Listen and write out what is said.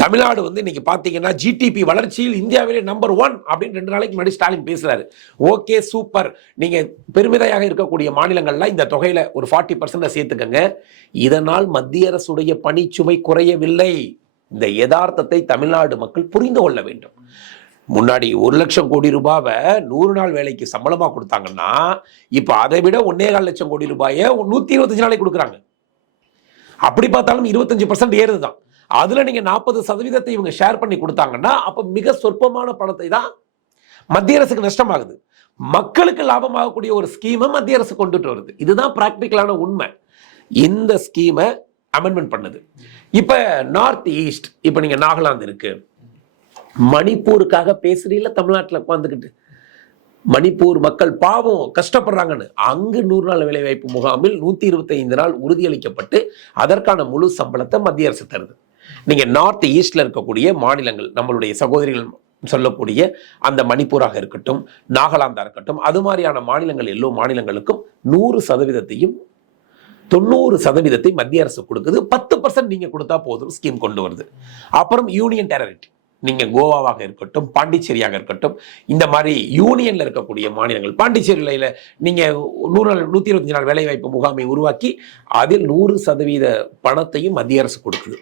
தமிழ்நாடு வந்து இன்னைக்கு பார்த்தீங்கன்னா ஜிடிபி வளர்ச்சியில் இந்தியாவிலே நம்பர் 1 அப்படின்னு 2 நாளைக்கு முன்னாடி ஸ்டாலின் பேசுறாரு. Okay, super. நீங்க பெருமிதையாக இருக்கக்கூடிய மாநிலங்கள்லாம் இந்த தொகையில ஒரு 40% சேர்த்துக்கங்க. இதனால் மத்திய அரசுடைய பணிச்சுமை குறையவில்லை. இந்த யதார்த்தத்தை தமிழ்நாடு மக்கள் புரிந்து கொள்ள வேண்டும். முன்னாடி 1,00,000 கோடி ரூபாவை 100 நாள் வேலைக்கு சம்பளமா கொடுத்தாங்கன்னா இப்ப அதை விட 1,4 லட்சம் கோடி ரூபாயை 125 நாளைக்கு கொடுக்குறாங்க. அப்படி பார்த்தாலும் 25% ஏறுதுதான். அதுல நீங்க 40% இவங்க ஷேர் பண்ணி கொடுத்தாங்கன்னா அப்ப மிக சொற்பமான பணத்தை தான் மத்திய அரசுக்கு நஷ்டமாகுது. மக்களுக்கு லாபமாகக்கூடிய ஒரு ஸ்கீமை மத்திய அரசு கொண்டுட்டு வருது. இதுதான் பிராக்டிக்கலான உண்மை. இந்த ஸ்கீமை அமெண்ட்மெண்ட் பண்ணுது. இப்ப நார்த் ஈஸ்ட், இப்ப நீங்க நாகாலாந்து இருக்கு, மணிப்பூருக்காக பேசுறீங்களா தமிழ்நாட்டில் உட்காந்துக்கிட்டு? மணிப்பூர் மக்கள் பாவம் கஷ்டப்படுறாங்கன்னு அங்கு 100 நாள் வேலைவாய்ப்பு முகாமில் 125 நாள் உறுதியளிக்கப்பட்டு அதற்கான முழு சம்பளத்தை மத்திய அரசு தருது. நீங்க நார்த் ஈஸ்ட்ல இருக்கக்கூடிய மாநிலங்கள், நம்மளுடைய சகோதரிகள் சொல்லக்கூடிய அந்த மணிப்பூராக இருக்கட்டும், நாகாலாந்தா இருக்கட்டும், அது மாதிரியான மாநிலங்கள் எல்லோ மாநிலங்களுக்கும் 100%, 90% மத்திய அரசு கொடுக்குது. 10% நீங்க கொடுத்தா போதும் ஸ்கீம் கொண்டு வருது. அப்புறம் யூனியன் டெரிட்டரி, நீங்க கோவாவாக இருக்கட்டும், பாண்டிச்சேரியாக இருக்கட்டும், இந்த மாதிரி யூனியன்ல இருக்கக்கூடிய மாநிலங்கள், பாண்டிச்சேரியில நீங்க 125 நாள் வேலைவாய்ப்பு முகாமை உருவாக்கி அதில் 100% பணத்தையும் மத்திய அரசு கொடுக்குது.